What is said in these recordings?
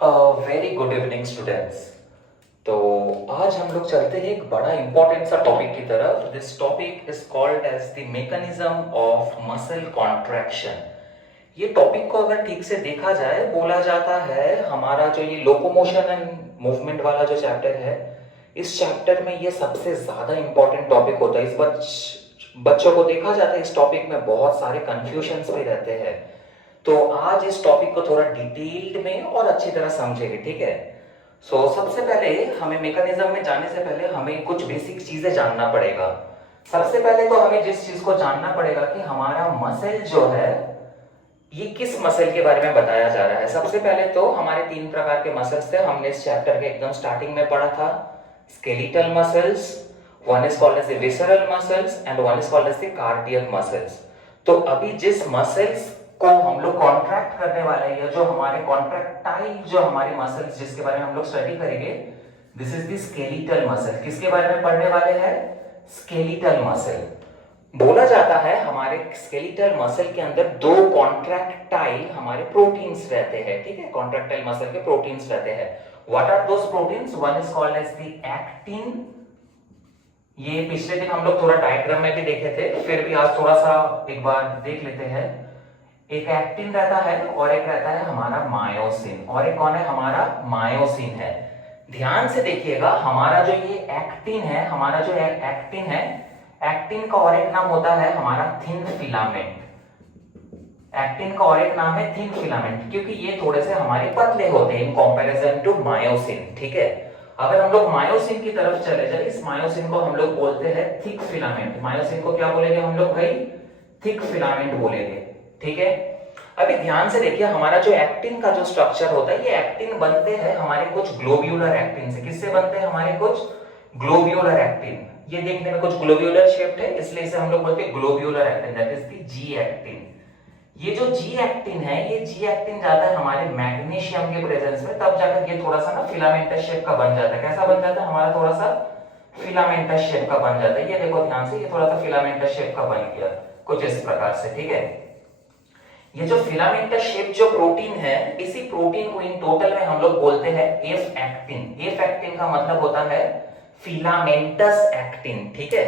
Very good evening students. तो आज हम लोग चलते हैं एक बड़ा इंपॉर्टेंट सा टॉपिक की तरफ। This topic is called as the mechanism of muscle contraction. ये टॉपिक को अगर ठीक से देखा जाए, बोला जाता है हमारा जो ये लोकोमोशन एंड मूवमेंट वाला जो चैप्टर है, इस चैप्टर में ये सबसे ज्यादा इंपॉर्टेंट टॉपिक होता है। बच्चों को देखा जाता है इस टॉपिक में बहुत सारे कंफ्यूजन्स भी रहते हैं। तो आज इस टॉपिक को थोड़ा डिटेल्ड में और अच्छी तरह समझेंगे, ठीक है। सबसे पहले हमें मैकेनिज्म में जाने से पहले हमें कुछ बेसिक चीजें जानना पड़ेगा। सबसे पहले तो हमें जिस चीज को जानना पड़ेगा कि हमारा मसल जो है ये किस मसल के बारे में बताया जा रहा है। सबसे पहले तो हमारे तीन प्रकार के मसल्स थे, हमने इस चैप्टर के एकदम स्टार्टिंग में पढ़ा था। Skeletal muscles, one is called as the visceral muscles and one is called as the cardiac muscles. तो अभी जिस मसल्स को हम लोग कॉन्ट्रैक्ट करने वाले हैं, या जो हमारे कॉन्ट्रैक्टाइल जो हमारे मसल्स जिसके बारे में हम लोग स्टडी करेंगे, this is the skeletal muscle. किसके बारे में पढ़ने वाले हैं? Skeletal muscle. बोला जाता है हमारे स्केलेटल मसल के अंदर दो कॉन्ट्रैक्टाइल हमारे प्रोटीन्स रहते हैं, ठीक है। कॉन्ट्रैक्टाइल मसल के प्रोटीन्स रहते हैं। What are those proteins? One is called as the actin. ये पिछले दिन हम लोग थोड़ा डायग्राम में भी देखे थे, फिर भी आज थोड़ा सा एक बार देख लेते हैं। एक एक्टिन रहता है और एक रहता है हमारा मायोसिन। और एक कौन है? हमारा मायोसिन है। ध्यान से देखिएगा, हमारा जो ये एक्टिन है, हमारा जो एक्टिन है, एक्टिन का और एक नाम होता है हमारा थिन फिलामेंट। एक्टिन का और एक नाम है थिन फिलामेंट, क्योंकि ये थोड़े से हमारे पतले होते हैं इन कंपैरिजन टू मायोसिन, ठीक है। अगर हम लोग मायोसिन की तरफ चले जाए, इस मायोसिन को हम लोग बोलते हैं थिक फिलामेंट। मायोसिन को क्या बोलेंगे हम लोग भाई? थिक फिलामेंट बोलेंगे, ठीक है। अभी ध्यान से देखिए, हमारा जो एक्टिन का जो स्ट्रक्चर होता है, ये एक्टिन बनते हैं हमारे कुछ ग्लोब्यूलर एक्टिन से। किससे बनते हैं? हमारे कुछ ग्लोब्यूलर एक्टिन। ये देखने में कुछ ग्लोब्यूलर शेप्ड है, इसलिए इसे हम लोग बोलते हैं globular actin, that is the G actin. ये जो जी एक्टिन है, ये जी एक्टिन जाता है हमारे मैग्नीशियम के प्रेजेंस में, तब जाकर ये थोड़ा सा ना फिलामेंटस शेप का बन जाता है। कैसा बन जाता है? हमारा थोड़ा सा फिलामेंटस शेप का बन जाता है। ये देखो ध्यान से, ये थोड़ा सा फिलामेंटस शेप का बन गया कुछ इस प्रकार से, ठीक है। ये जो फिलामेंटस शेप जो प्रोटीन है, इसी प्रोटीन को इन टोटल में हम लोग बोलते हैं एफ एक्टिन। एफ एक्टिन का मतलब होता है फिलामेंटस एक्टिन, ठीक है।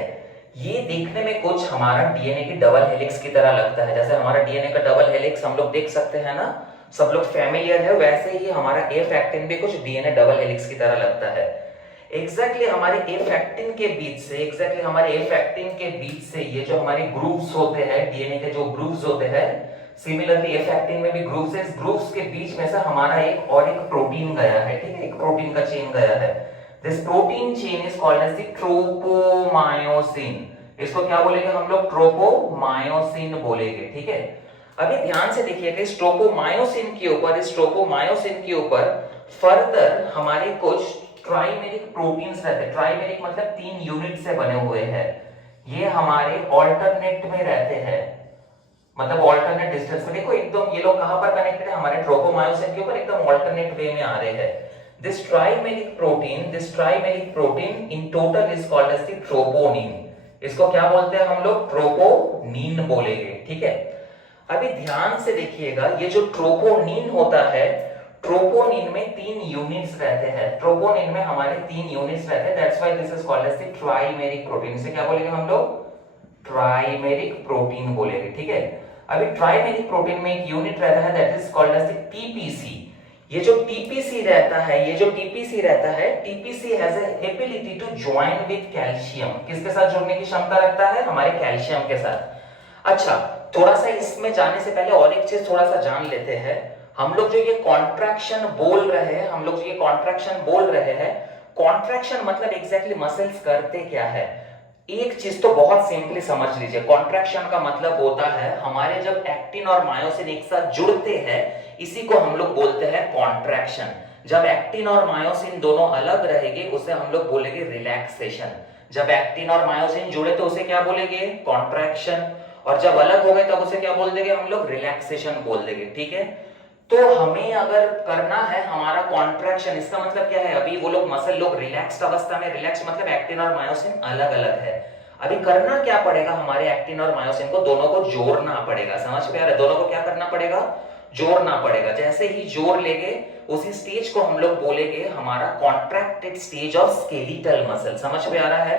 ये देखने में कुछ हमारा डीएनए की डबल हेलिक्स की तरह लगता है। जैसे हमारा डीएनए का डबल हेलिक्स हम लोग देख सकते हैं ना, सब लोग फैमिलियर है, वैसे ही हमारा एफ एक्टिन भी कुछ डीएनए डबल हेलिक्स की तरह लगता है। एग्जैक्टली हमारे एफ एक्टिन के बीच से, एग्जैक्टली हमारे एफ एक्टिन के बीच से ये जो हमारे ग्रूव्स होते हैं, डीएनए के जो ग्रूव्स होते हैं, सिमिलरली एफ एक्टिन में भी ग्रूव्स है। इस ग्रूव्स के बीच में से हमारा एक और एक प्रोटीन गया है, ठीक है, एक प्रोटीन का चेन गया है। This protein chain is called as the tropomyosin. इसको क्या बोलेंगे हम लोग? ट्रोपोमायोसिन बोलेंगे, ठीक है। अभी ध्यान से देखिएगा, इस ट्रोपोमायोसिन के ऊपर, इस ट्रोपोमायोसिन के ऊपर फर्दर हमारे कुछ ट्राइमेरिक प्रोटीन्स रहते हैं। ट्राइमेरिक मतलब तीन यूनिट से बने हुए हैं। ये हमारे ऑल्टरनेट में रहते हैं, मतलब ऑल्टरनेट डिस्टेंस में। देखो एकदम ये लोग कहां पर कनेक्टेड है? हमारे ट्रोपोमायोसिन के ऊपर एकदम ऑल्टरनेट वे में आ रहे हैं। This trimeric protein in total is called as the troponin. इसको क्या बोलते हैं हम लोग? ट्रोपोनिन बोलेंगे, ठीक है। अभी ध्यान से देखिएगा, ये जो ट्रोपोनिन होता है, ट्रोपोनिन में तीन यूनिट्स रहते हैं। ट्रोपोनिन में हमारे तीन यूनिट्स रहते हैं, that's why this is called as the trimeric protein. इसे क्या बोलेंगे हम लोग? ट्राइमेरिक प्रोटीन बोलेंगे, ठीक है। अभी ट्राइमेरिक प्रोटीन में एक यूनिट रहता है, that is called as the TPC. ये जो टीपीसी रहता है, ये जो टीपीसी रहता है, TPC has a ability to join with calcium. किसके साथ जुड़ने की क्षमता रखता है? हमारे कैल्शियम के साथ। अच्छा, थोड़ा सा इसमें जाने से पहले और एक चीज थोड़ा सा जान लेते हैं। हम लोग जो ये कॉन्ट्रैक्शन बोल रहे हैं, हम लोग जो ये कॉन्ट्रैक्शन बोल रहे हैं, कॉन्ट्रैक्शन मतलब एग्जैक्टली मसल्स करते क्या है? एक चीज तो बहुत सिंपली समझ लीजिए, कॉन्ट्रैक्शन का मतलब होता है हमारे जब एक्टिन और मायोसिन एक साथ जुड़ते हैं, इसी को हम लोग बोलते हैं कॉन्ट्रैक्शन। जब एक्टिन और मायोसिन दोनों अलग रहेंगे, उसे हम लोग बोलेंगे रिलैक्सेशन। जब एक्टिन और मायोसिन जुड़े तो उसे क्या बोलेंगे? कॉन्ट्रैक्शन। और जब अलग हो गए तब उसे क्या बोल देंगे हम लोग? रिलैक्सेशन बोल देंगे, ठीक है। तो हमें अगर करना है हमारा कॉन्ट्रैक्शन, इसका मतलब क्या है? अभी वो लोग मसल लोग रिलैक्स्ड अवस्था में, रिलैक्स मतलब एक्टिन और मायोसिन अलग अलग है। अभी करना क्या पड़ेगा? हमारे एक्टिन और मायोसिन को दोनों को जोड़ना पड़ेगा। समझ में आ रहा है? दोनों को क्या करना पड़ेगा? जोड़ना पड़ेगा। जैसे ही जोड़ लेंगे उसी स्टेज को हम लोग बोलेंगे हमारा contracted stage of skeletal muscle. समझ में आ रहा है?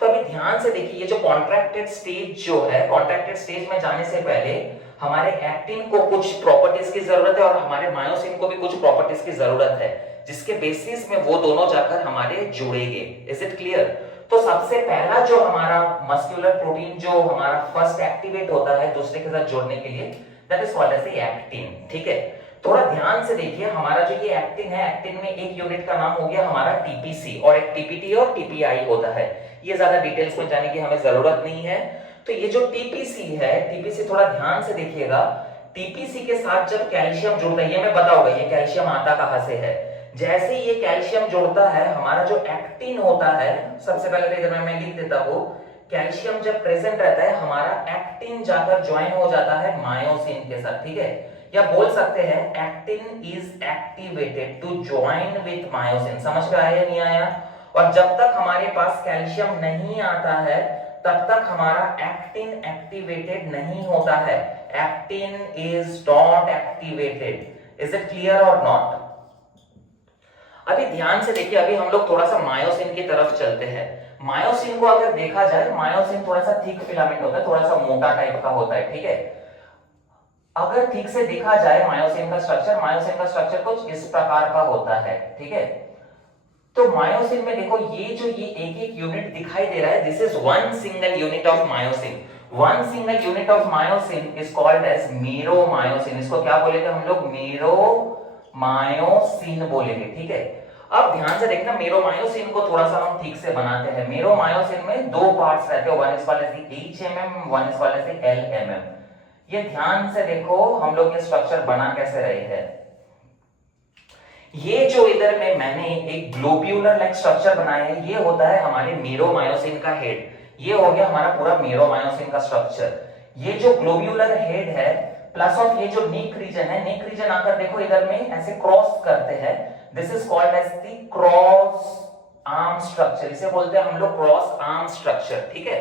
तो अभी ध्यान से देखिए, ये जो कॉन्ट्रैक्टेड स्टेज जो है, कॉन्ट्रैक्टेड स्टेज में जाने से पहले हमारे एक्टिन को कुछ प्रॉपर्टीज की जरूरत है और हमारे मायोसिन को भी कुछ प्रॉपर्टीज की जरूरत है, जिसके बेसिस में वो दोनों जाकर हमारे जुड़ेंगे। Is it clear? तो सबसे पहला जो हमारा मस्कुलर प्रोटीन जो हमारा फर्स्ट एक्टिवेट होता है दूसरे के साथ जोड़ने के लिए, that is called as the actin. ठीक है, थोड़ा ध्यान से देखिए, हमारा जो ये एक्टिन है, एक्टिन में एक यूनिट का नाम हो गया हमारा टीपीसी और एक टीपीटी और टीपीआई होता है। ये ज्यादा डिटेल्स में जाने की हमें जरूरत नहीं है। तो ये जो टीपीसी है, टीपीसी थोड़ा ध्यान से देखिएगा, टीपीसी के साथ जब कैल्शियम जुड़ता है, ये मैं बताऊंगा ये कैल्शियम आता कहां से है। जैसे ये कैल्शियम जुड़ता है, हमारा जो एक्टिन होता है, सबसे पहले तो इधर मैं लिख देता हूं, कैल्शियम जब प्रेजेंट रहता है हमारा एक्टिन जाकर ज्वाइन हो जाता है मायोसिन के साथ। ठीक है, या बोल सकते हैं actin is activated to join with myosin. समझ में आया नहीं आया? और जब तक हमारे पास कैल्शियम नहीं आता है तब तक हमारा एक्टिन एक्टिवेटेड नहीं होता है। Actin is not activated. Is it clear और नॉट? अभी ध्यान से देखिए, अभी हम लोग थोड़ा सा मायोसिन की तरफ चलते हैं। मायोसिन को अगर देखा जाए, मायोसिन थोड़ा सा थिक फिलामेंट होता है, थोड़ा सा मोटा टाइप का होता है। ठीक है, अगर ठीक से देखा जाए मायोसिन का स्ट्रक्चर, मायोसिन का स्ट्रक्चर कुछ इस प्रकार का होता है। ठीक है, तो मायोसिन में देखो, ये एक एक यूनिट दिखाई दे रहा है, this is one single unit of myosin. One single unit of myosin is called as meromyosin. इसको क्या बोलेंगे हम लोग? मीरोमायोसिन बोलेंगे। ठीक है, अब ध्यान से देखना, मीरोमायोसिन को थोड़ा सा हम ठीक से बनाते हैं। मीरोमायोसिन में दो पार्ट्स रहते हैं, one is called as the HMM, one is called as the LMM. ये ध्यान से देखो हम लोग ये स्ट्रक्चर बना कैसे रहे हैं। ये जो इधर में मैंने एक ग्लोब्यूलर लाइक स्ट्रक्चर बनाया है, ये होता है हमारे मीरोमायोसिन का हेड। ये हो गया हमारा पूरा मीरोमायोसिन का स्ट्रक्चर। ये जो ग्लोब्यूलर हेड है प्लस ऑफ ये जो नेक रीजन है, नेक रीजन आकर देखो इधर में ऐसे क्रॉस करते हैं, this is called as the cross arm structure. इसे बोलते हैं हम लोग क्रॉस आर्म स्ट्रक्चर। ठीक है,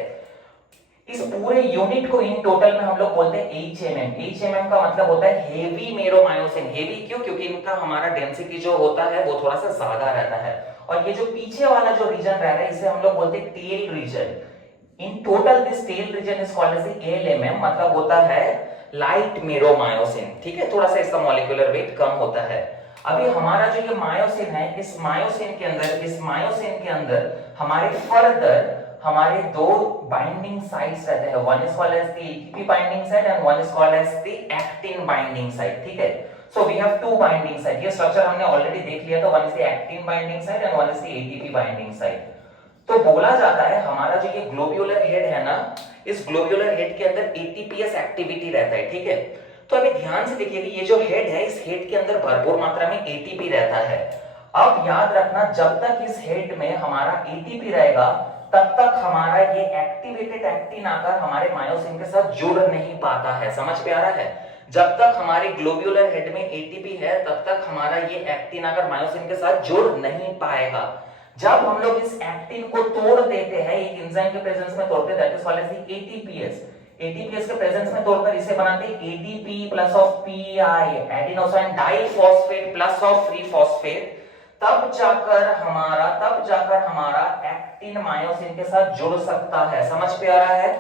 इस पूरे यूनिट को इन टोटल में हम लोग बोलते हैं एचएमएम। एचएमएम का मतलब होता है हेवी मीरोमायोसिन। हेवी क्यों? क्योंकि इनका हमारा डेंसिटी जो होता है वो थोड़ा सा ज्यादा रहता है। और ये जो पीछे वाला जो रीजन रह रहा है, इसे हम लोग बोलते हैं tail region. In total this tail region is called as LMM, मतलब होता है लाइट मीरोमायोसिन। ठीक है, थोड़ा सा इसका मॉलिक्यूलर वेट कम होता है। अभी हमारा जो ये मायोसिन है, इस मायोसिन के अंदर हमारे फर्दर हमारे दो बाइंडिंग साइट्स रहते हैं, one is called as the ATP binding site and one is called as the actin binding site. ठीक है, so we have two binding site. ये स्ट्रक्चर हमने ऑलरेडी देख लिया था, one is the actin binding site and one is the ATP binding site. तो बोला जाता है हमारा जो ये ग्लोब्यूलर हेड है ना, इस ग्लोब्यूलर हेड के अंदर एटीपीएस एक्टिविटी रहता है। ठीक है, तो अभी ध्यान से देखिए कि ये जो हेड है, इस हेड के अंदर भरपूर मात्रा में एटीपी रहता है। अब याद रखना, जब तक इस हेड में हमारा एटीपी रहेगा तब तक हमारा ये एक्टिवेटेड एक्टिन आकर हमारे मायोसिन के साथ जुड़ नहीं पाता है। समझ पे आ रहा है? जब तक हमारे ग्लोब्यूलर हेड में एटीपी है तब तक हमारा ये एक्टिन आकर मायोसिन के साथ जुड़ नहीं पाएगा। जब हम लोग इस एक्टिन को तोड़ देते हैं, एक एंजाइम के प्रेजेंस में तोड़ते हैं, that is called as the ATPase. ATPase के प्रेजेंस में तोड़कर इसे बनाते हैं ADP plus of Pi, adenosine diphosphate plus of free phosphate. तब जाकर हमारा एक्टिन मायोसिन के साथ जुड़ सकता है। समझ पे आ रहा है?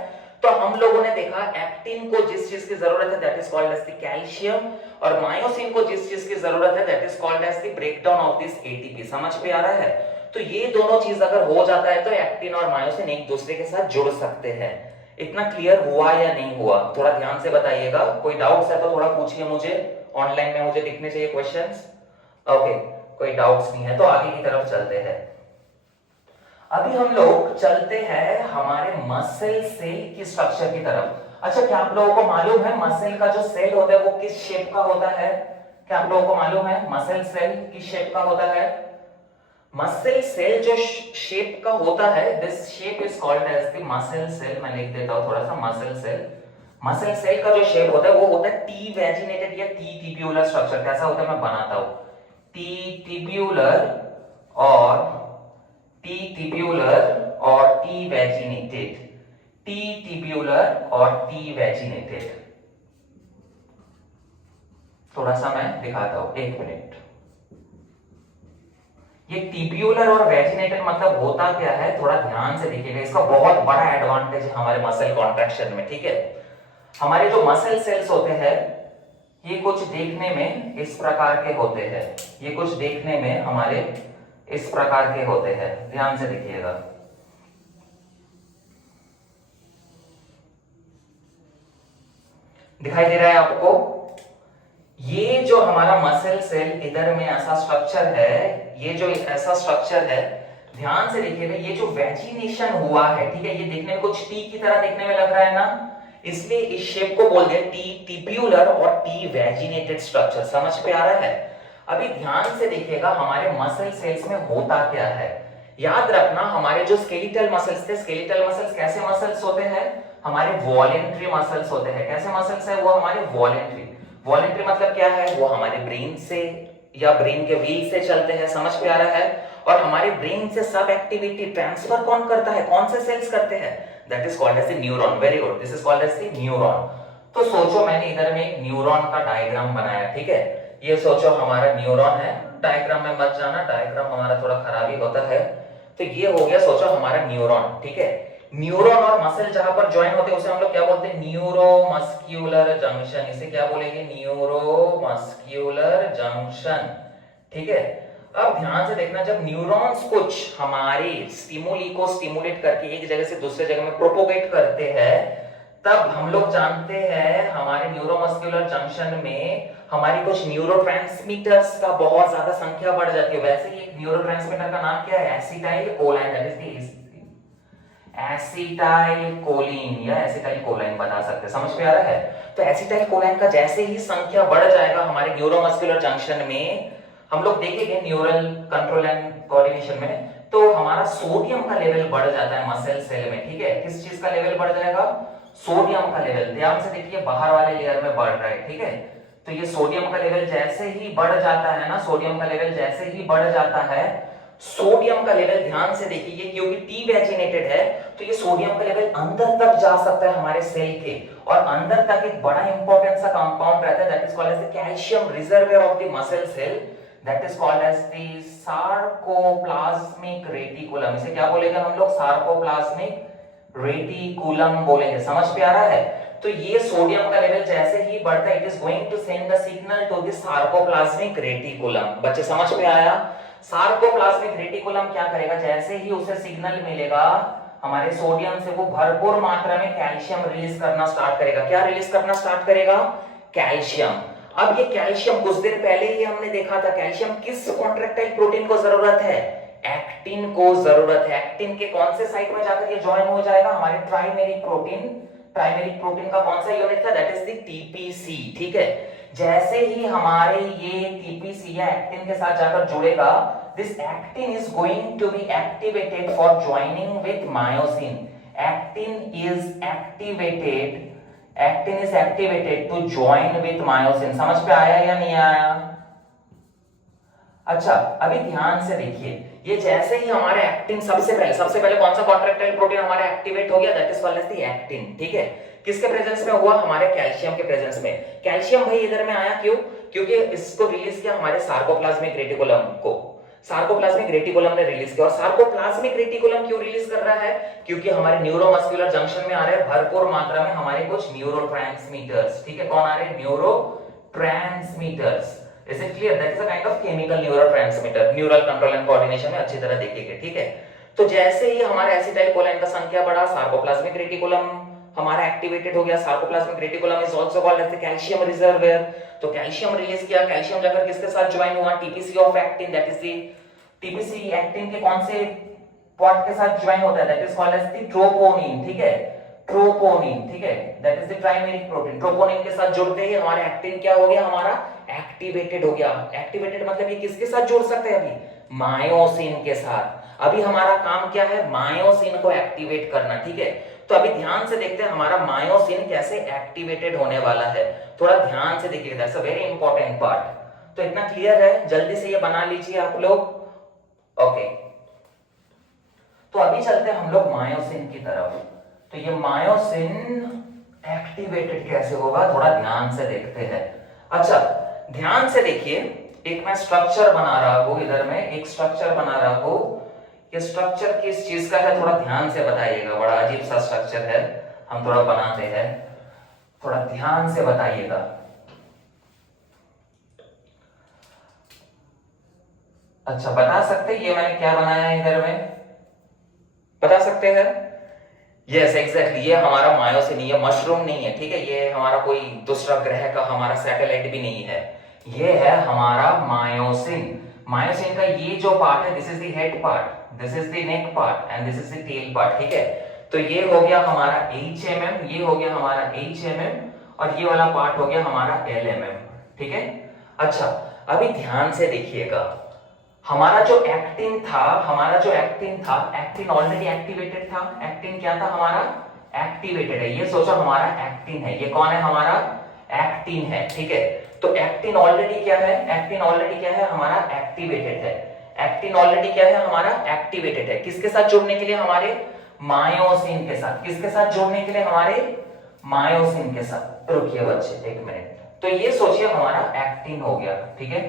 तो हम लोगों ने देखा एक्टिन को जिस चीज की जरूरत है that is called as the calcium, और मायोसिन को जिस चीज की जरूरत है that is called as the breakdown of this ATP. समझ पे आ रहा है? तो ये दोनों चीज अगर हो जाता है तो एक्टिन और मायोसिन एक दूसरे के साथ जुड़ सकते हैं। इतना क्लियर हुआ या नहीं हुआ? थोड़ा ध्यान से बताइएगा। कोई डाउट्स है तो थोड़ा पूछिए मुझे, ऑनलाइन में मुझे दिखने चाहिए क्वेश्चंस। ओके, कोई डाउट्स नहीं है तो आगे की तरफ चलते हैं। अभी हम लोग चलते हैं हमारे मसल सेल की स्ट्रक्चर की तरफ। अच्छा, क्या आप लोगों को मालूम है मसल का जो सेल होता है वो किस शेप का होता है? क्या आप लोगों को मालूम है मसल सेल किस शेप का होता है? मसल सेल जो शेप का होता है, this shape is called as the muscle cell. मैं लिख देता हूं थोड़ा सा, मसल सेल। मसल सेल का जो शेप होता है वो होता है टी वेजिनेटेड या टी टिब्यूलर स्ट्रक्चर। कैसा होता है मैं बनाता हूं, टी टिब्यूलर और टी वेजिनेटेड, टी टिब्यूलर और टी वेजिनेटेड। थोड़ा सा मैं दिखाता हूं, एक मिनट। ये टिब्यूलर और वेजिनेटल मतलब होता क्या है, थोड़ा ध्यान से देखिएगा, इसका बहुत बड़ा एडवांटेज है हमारे मसल कॉन्ट्रैक्शन में, ठीक है। हमारे जो मसल सेल्स होते हैं ये कुछ देखने में इस प्रकार के होते हैं, ये कुछ देखने में हमारे इस प्रकार के होते हैं, ध्यान से देखिएगा। दिखाई दे रहा है आपको? ये जो हमारा मसल सेल इधर में ऐसा स्ट्रक्चर है, ये जो ऐसा स्ट्रक्चर है, ध्यान से देखिएगा, ये जो वेजिनेशन हुआ है, ठीक है, ये देखने में कुछ टी की तरह देखने में लग रहा है ना, इसलिए इस शेप को बोल दिया टी टिब्यूलर और टी वेजिनेटेड स्ट्रक्चर। समझ पे आ रहा है? अभी ध्यान से देखिएगा हमारे मसल सेल्स में होता क्या है। याद रखना हमारे जो स्केलेटल मसल्स थे, स्केलेटल मसल्स कैसे मसल्स होते हैं, हमारे वॉलेंट्री मसल्स होते हैं। कैसे मसल्स है वो? हमारे वॉलेंट्री। वॉलेंट्री मतलब क्या है? वो हमारे ब्रेन से या ब्रेन के व्हील से चलते हैं। समझ पे आ रहा है? और हमारे ब्रेन से सब एक्टिविटी ट्रांसफर कौन करता है, कौन से सेल्स करते हैं? That is called as the neuron. Very good, this is called as the neuron. तो सोचो मैंने इधर में एक न्यूरॉन का डायग्राम बनाया, ठीक है, ये सोचो हमारा न्यूरॉन है। डायग्राम में मत जाना, डायग्राम हमारा थोड़ा खराब ही होता है। तो ये हो गया, सोचो हमारा न्यूरॉन, ठीक है। न्यूरॉन और मसल जहां पर ज्वाइन होते हैं उसे हम लोग क्या बोलते हैं? Neuromuscular junction. इसे क्या बोलेंगे? न्यूरोमस्क्यूलर जंक्शन, ठीक है। अब ध्यान से देखना, जब न्यूरॉन्स कुछ हमारी स्टिमुली को स्टिमुलेट करके एक जगह से दूसरे जगह में प्रोपोगेट करते हैं, तब हम लोग जानते हैं हमारे न्यूरोमस्कुलर जंक्शन में हमारी कुछ न्यूरोट्रांसमीटर्स का बहुत ज्यादा संख्या बढ़ जाती है। वैसे ही एक न्यूरोट्रांसमीटर का नाम क्या है? Acetyl कोलाइन, that is the acetyl choline या एसिटाइल कोलाइन बता सकते हैं। समझ में आ रहा है? तो एसिटाइल कोलाइन का जैसे ही संख्या बढ़ जाएगा हमारे न्यूरोमस्कुलर जंक्शन में, हम लोग देखेंगे न्यूरल कंट्रोल एंड कोऑर्डिनेशन में, तो हमारा सोडियम का लेवल बढ़ जाता है मसल सेल में, ठीक है। किस चीज का लेवल बढ़ जाएगा? सोडियम का लेवल। ध्यान से देखिए, बाहर वाले लेयर में बढ़ रहा है, ठीक है। तो ये सोडियम का लेवल जैसे ही बढ़ जाता है ना, सोडियम का लेवल जैसे ही बढ़ जाता है, सोडियम का लेवल, ध्यान से देखिए, क्योंकि टी वैजिनेटेड है तो ये सोडियम का लेवल अंदर तक जा सकता है हमारे सेल के, और अंदर तक एक बड़ा इंपॉर्टेंट सा कंपाउंड रहता है, that is called as the calcium reservoir of the muscle cell, that is called as the sarcoplasmic reticulum. इसे क्या बोलेंगे हम लोग? सार्कोप्लाज्मिक रेटिकुलम बोलेंगे। समझ पे आ रहा है? तो ये सोडियम का लेवल जैसे ही बढ़ता है, it is going to send the signal to the sarcoplasmic reticulum. बच्चे समझ में आया? सार्कोप्लाज्मिक रेटिकुलम क्या करेगा? जैसे ही उसे सिग्नल मिलेगा हमारे सोडियम से, वो भरपूर मात्रा में कैल्शियम रिलीज करना स्टार्ट करेगा। क्या रिलीज करना स्टार्ट करेगा? कैल्शियम। अब ये कैल्शियम, कुछ देर पहले ही हमने देखा था, कैल्शियम किस कॉन्ट्रैक्टाइल प्रोटीन को जरूरत है? एक्टिन को जरूरत है। एक्टिन के कौन से साइट में जाकर ये ज्वाइन हो जाएगा? हमारे ट्राइमेरिक प्रोटीन। ट्राइमेरिक प्रोटीन का कौन सा यूनिट था? दैट इज द टीपीसी, ठीक है। जैसे ही हमारे ये टीपीसी या एक्टिन के साथ जाकर जुड़ेगा, this actin is going to be activated for joining with myosin. Actin is activated to join with myosin. समझ पे आया या नहीं आया? अच्छा, अभी ध्यान से देखिए, ये जैसे ही हमारे एक्टिन, सबसे पहले कौन सा कॉन्ट्रैक्टाइल प्रोटीन हमारे एक्टिवेट हो गया? That is called as the actin, ठीक है। किसके प्रेजेंस में हुआ? हमारे कैल्शियम के प्रेजेंस में। कैल्शियम भाई इधर में आया क्यों? क्योंकि इसको रिलीज किया हमारे सार्कोप्लाज्मिक रेटिकुलम को, सार्कोप्लाज्मिक रेटिकुलम ने रिलीज किया। और सार्कोप्लाज्मिक रेटिकुलम क्यों रिलीज कर रहा है? क्योंकि हमारे न्यूरोमस्कुलर जंक्शन में आ रहे हैं भरपूर मात्रा में हमारे कुछ न्यूरोट्रांसमीटर्स, ठीक है। कौन आ रहे हैं? Neurotransmitters. Is it clear? That is a kind of chemical neurotransmitter. Neural control and coordination में अच्छी तरह देखेंगे, ठीक है। तो जैसे ही हमारे एसिटाइल कोलाइन का संख्या बढ़ा, सार्कोप्लाज्मिक रेटिकुलम हमारा एक्टिवेटेड हो गया। Sarcoplasmic reticulum is also called as the calcium reservoir. तो कैल्शियम रिलीज किया, कैल्शियम जाकर किसके साथ ज्वाइन हुआ? TPC of actin, that is the TPC actin के कौन से पार्ट के साथ ज्वाइन होता है? That is called as the troponin, ठीक है। ट्रोपोनिन, ठीक है, that is the trimeric protein. Troponin के साथ जुड़ते ही हमारा एक्टिन क्या हो गया? हमारा एक्टिवेटेड हो गया। एक्टिवेटेड मतलब ये किसके साथ जुड़ सकते हैं? अभी मायोसिन के साथ। अभी हमारा काम क्या है? मायोसिन को एक्टिवेट करना, ठीक है। तो अभी ध्यान से देखते हैं हमारा मायोसिन कैसे एक्टिवेटेड होने वाला है। थोड़ा ध्यान से देखिए, that's a very important part. तो इतना क्लियर है? जल्दी से ये बना लीजिए आप लोग, ओके। तो अभी चलते हैं हम लोग मायोसिन की तरफ। तो ये मायोसिन एक्टिवेटेड कैसे होगा, थोड़ा ध्यान से देखते हैं। अच्छा, ध्यान से देखिए, एक मैं स्ट्रक्चर बना रहा हूं, इधर में एक स्ट्रक्चर बना रहा हूं। ये स्ट्रक्चर किस चीज का है थोड़ा ध्यान से बताइएगा, बड़ा अजीब सा स्ट्रक्चर है, हम थोड़ा बनाते हैं, थोड़ा ध्यान से बताइएगा। अच्छा बता सकते ये मैंने क्या बनाया है इधर में, बता सकते हैं? यस एग्जैक्टली, ये हमारा मायोसिन, ये मशरूम नहीं है, ठीक है, ये हमारा कोई दूसरा ग्रह का हमारा सैटेलाइट भी नहीं है, ये है हमारा मायोसिन। मायोसिन का ये जो पार्ट है, this is the head part, this is the neck part and this is the tail part, ठीक है। तो ये हो गया हमारा HMM, ये हो गया हमारा HMM, और ये वाला पार्ट हो गया हमारा LMM, ठीक है। अच्छा अभी ध्यान से देखिएगा, हमारा जो एक्टिन था, हमारा जो एक्टिन था, एक्टिन ऑलरेडी एक्टिवेटेड था। एक्टिन क्या था हमारा? एक्टिवेटेड है, ये सोचो हमारा एक्टिन है, ये कौन है हमारा? एक्टिन है, ठीक है। तो एक्टिन ऑलरेडी क्या है? एक्टिन ऑलरेडी क्या है हमारा? एक्टिवेटेड है। एक्टिन ऑलरेडी क्या है हमारा? एक्टिवेटेड है। किसके साथ जुड़ने के लिए? हमारे मायोसिन के साथ। किसके साथ जोड़ने के लिए? हमारे मायोसिन के साथ। रुकिए बच्चे एक मिनट, तो ये सोचिए हमारा एक्टिन हो गया, ठीक है।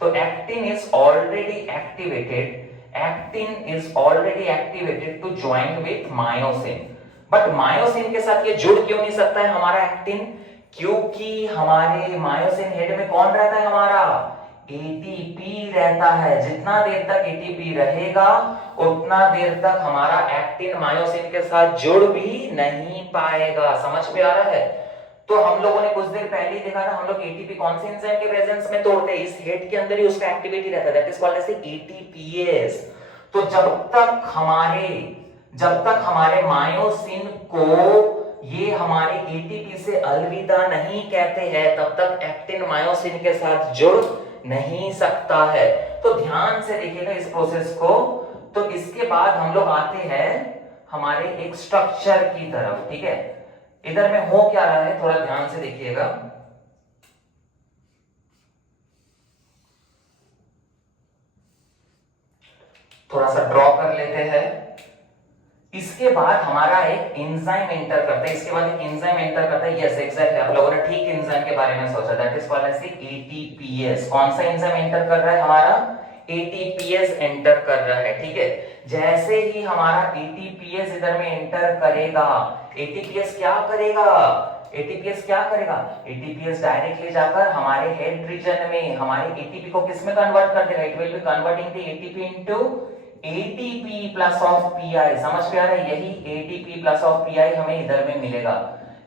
तो actin is already activated, actin is already activated to join with myosin. But myosin के साथ ये जुड़ क्यों नहीं सकता है हमारा एक्टिन? क्योंकि हमारे मायोसिन हेड में कौन रहता है हमारा? एटीपी रहता है। जितना देर तक एटीपी रहेगा उतना देर तक हमारा एक्टिन मायोसिन के साथ जुड़ भी नहीं पाएगा। समझ में आ रहा है? तो हम लोगों ने कुछ देर पहले ही देखा था, हम लोग एटीपी कौन से एंजाइम के प्रेजेंस में तोड़ते हैं? इस हेड के अंदर ही उसका एक्टिविटी रहता है, that is called as ATPase. तो जब तक हमारे मायोसिन को ये हमारे एटीपी से अलविदा नहीं कहते हैं, तब तक एक्टिन मायोसिन के साथ जुड़ नहीं सकता है। तो ध्यान से देखिएगा इस प्रोसेस को। तो इसके बाद हम लोग आते हैं हमारे एक स्ट्रक्चर की तरफ, ठीक है। इधर में हो क्या रहा है थोड़ा ध्यान से देखिएगा। थोड़ा सा ड्रॉ कर लेते हैं। इसके बाद हमारा एक एंजाइम एंटर करता है, इसके बाद एक एंजाइम एंटर करता है। यस एग्जैक्टली, आप लोगों ने ठीक एंजाइम के बारे में सोचा, that is called as ATPase. कौन सा एंजाइम एंटर कर रहा है हमारा? एटीपीएस एंटर कर रहा है, ठीक है। जैसे ही हमारा एटीपीएस इधर में एंटर करेगा, एटीपीएस क्या करेगा? एटीपीएस क्या करेगा? एटीपीएस डायरेक्टली जाकर हमारे हेड रीजन में हमारे एटीपी को किस में कन्वर्ट कर देगा? It will be converting the ATP into ATP plus of pi. समझ में आ रहा है? यही एटीपी प्लस ऑफ पीआई हमें इधर में मिलेगा।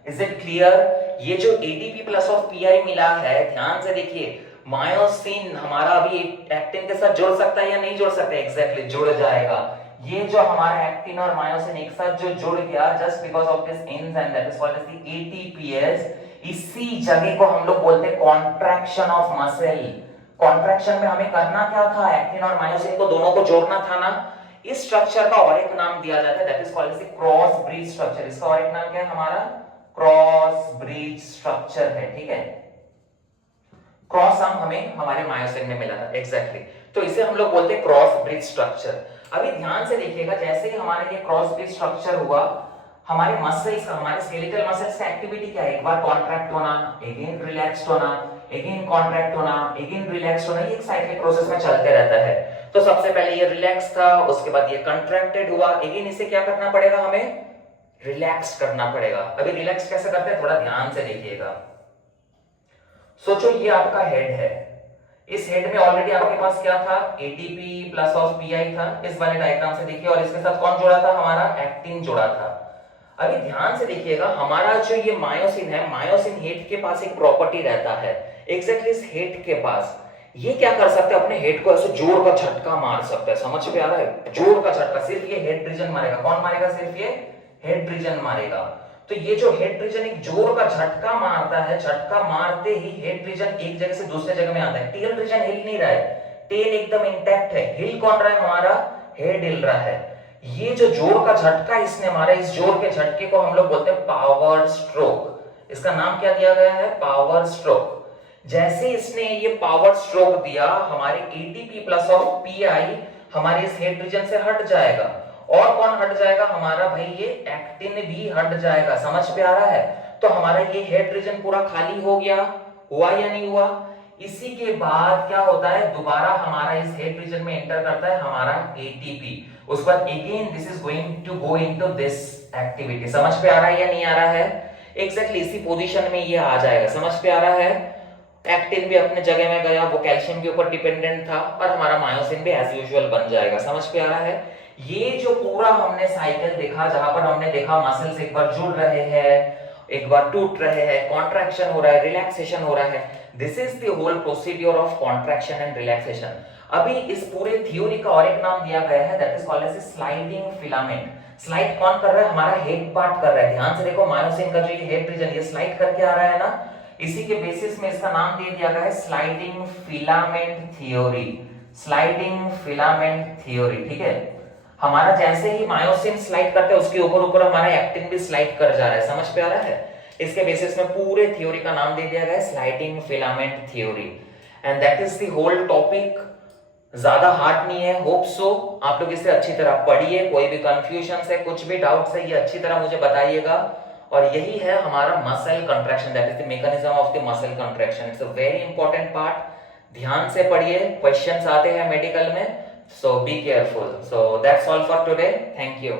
Is it clear? ये जो एटीपी प्लस ऑफ पीआई मिला है, ध्यान से देखिए, मायोसिन हमारा अभी एक्टिन के साथ जुड़ सकता है या नहीं जुड़ सकता? एग्जैक्टली जुड़ जाएगा। ये जो हमारा एक्टिन और मायोसिन एक साथ जो जुड़ गया just because of this enzyme that is called as the ATPase, इसी जगह को हम लोग बोलते हैं कॉन्ट्रैक्शन ऑफ मसल। कॉन्ट्रैक्शन में हमें करना क्या था? एक्टिन और मायोसिन को दोनों को जोड़ना था ना। इस स्ट्रक्चर का और एक नाम दिया जाता है, that is called as the cross bridge structure. इसका और एक नाम क्या है हमारा? क्रॉस ब्रिज स्ट्रक्चर है, ठीक है। क्रॉस हमें हमारे मायोसिन में मिला था, एग्जैक्टली। तो इसे हम लोग बोलते हैं क्रॉस ब्रिज स्ट्रक्चर। अभी ध्यान से देखिएगा, जैसे ही हमारा ये क्रॉस ब्रिज स्ट्रक्चर हुआ, हमारे मसल्स का, हमारे स्केलेटल मसल्स का एक्टिविटी क्या है? एक बार कॉन्ट्रैक्ट होना, अगेन रिलैक्स्ड होना, अगेन कॉन्ट्रैक्ट होना, अगेन रिलैक्स्ड होना, ये एक साइक्लिक प्रोसेस में चलते रहता है। तो सबसे पहले ये रिलैक्स था, उसके बाद ये कंट्रैक्टेड हुआ, अगेन इसे क्या करना पड़ेगा? हमें रिलैक्स करना पड़ेगा। अभी रिलैक्स कैसे करते हैं थोड़ा ध्यान से देखिएगा। सोचो ये आपका हेड है, इस हेड में ऑलरेडी आपके पास क्या था? एटीपी प्लस ऑफ पीआई था, इस वाले डायग्राम से देखिए, और इसके साथ कौन जुड़ा था? हमारा एक्टिन जुड़ा था। अभी ध्यान से देखिएगा, हमारा जो ये मायोसिन है, मायोसिन हेड के पास एक प्रॉपर्टी रहता है, एग्जैक्टली इस हेड के पास ये क्या कर सकता है? अपने हेड को ऐसे जोर का झटका मार सकता है। समझ में आ रहा है? जोर का झटका सिर्फ ये हेड रीजन मारेगा। कौन मारेगा? सिर्फ ये हेड रीजन मारेगा। तो ये जो हेड रीजन एक जोर का झटका मारता है, झटका मारते ही हेड रीजन एक जगह से दूसरे जगह में आता है। टेल रीजन हिल नहीं रहा है, टेल एकदम इंटैक्ट है। हिल कौन रहा है? हमारा हेड हिल रहा है। ये जो जोर का झटका इसने मारा, इस जोर के झटके को हम लोग बोलते हैं पावर स्ट्रोक। इसका नाम क्या दिया गया है? Power stroke. जैसे इसने ये पावर स्ट्रोक दिया, हमारे एटीपी प्लस ऑफ पीआई हमारे इस हेड रीजन से हट जाएगा। और कौन हट जाएगा? हमारा भाई ये एक्टिन भी हट जाएगा। समझ में आ रहा है? तो हमारा ये हेड रीजन पूरा खाली हो गया, हुआ या नहीं हुआ? इसी के बाद क्या होता है, दोबारा हमारा इस हेड रीजन में एंटर करता है हमारा एटीपी। उसके बाद again this is going to go into this activity. समझ पे आ रहा है या नहीं आ रहा है? एग्जैक्टली इसी पोजीशन में ये आ जाएगा। समझ पे आ रहा है? एक्टिन भी अपने जगह में गया, वो कैल्शियम के ऊपर डिपेंडेंट था, और हमारा मायोसिन भी एज यूजुअल बन जाएगा। समझ पे आ रहा है? ये जो पूरा हमने साइकिल देखा, जहां पर हमने देखा मसल्स एक बार जुड़ रहे हैं, एक बार टूट रहे हैं, कॉन्ट्रैक्शन हो रहा है, रिलैक्सेशन हो रहा है, this is the whole procedure of contraction and relaxation. अभी इस पूरे थ्योरी का और एक नाम दिया गया है, that is called as sliding filament. Slide कौन कर रहा है? हमारा हेड पार्ट कर रहा है। ध्यान से देखो, मायोसिन का जो ये हेड रीजन ये स्लाइड करके आ रहा है ना, इसी के बेसिस में इसका नाम दे दिया गया है sliding filament theory. Sliding filament theory, ठीक है। हमारा जैसे ही मायोसिन स्लाइड करता है, उसके ऊपर ऊपर हमारा एक्टिन भी स्लाइड कर जा रहा है। समझ पे आ रहा है? इसके बेसिस में पूरे थ्योरी का नाम दे दिया गया है sliding filament theory, and that is the whole topic. ज्यादा हार्ड नहीं है, होप सो आप लोग इसे अच्छी तरह पढ़िए। कोई भी कंफ्यूजन है, कुछ भी डाउट्स है, ये अच्छी तरह मुझे बताइएगा। और यही है हमारा muscle contraction, that is the mechanism of the muscle contraction. It's a very important part. ध्यान से पढ़िए, क्वेश्चंस आते हैं मेडिकल में, so be careful. So that's all for today. Thank you.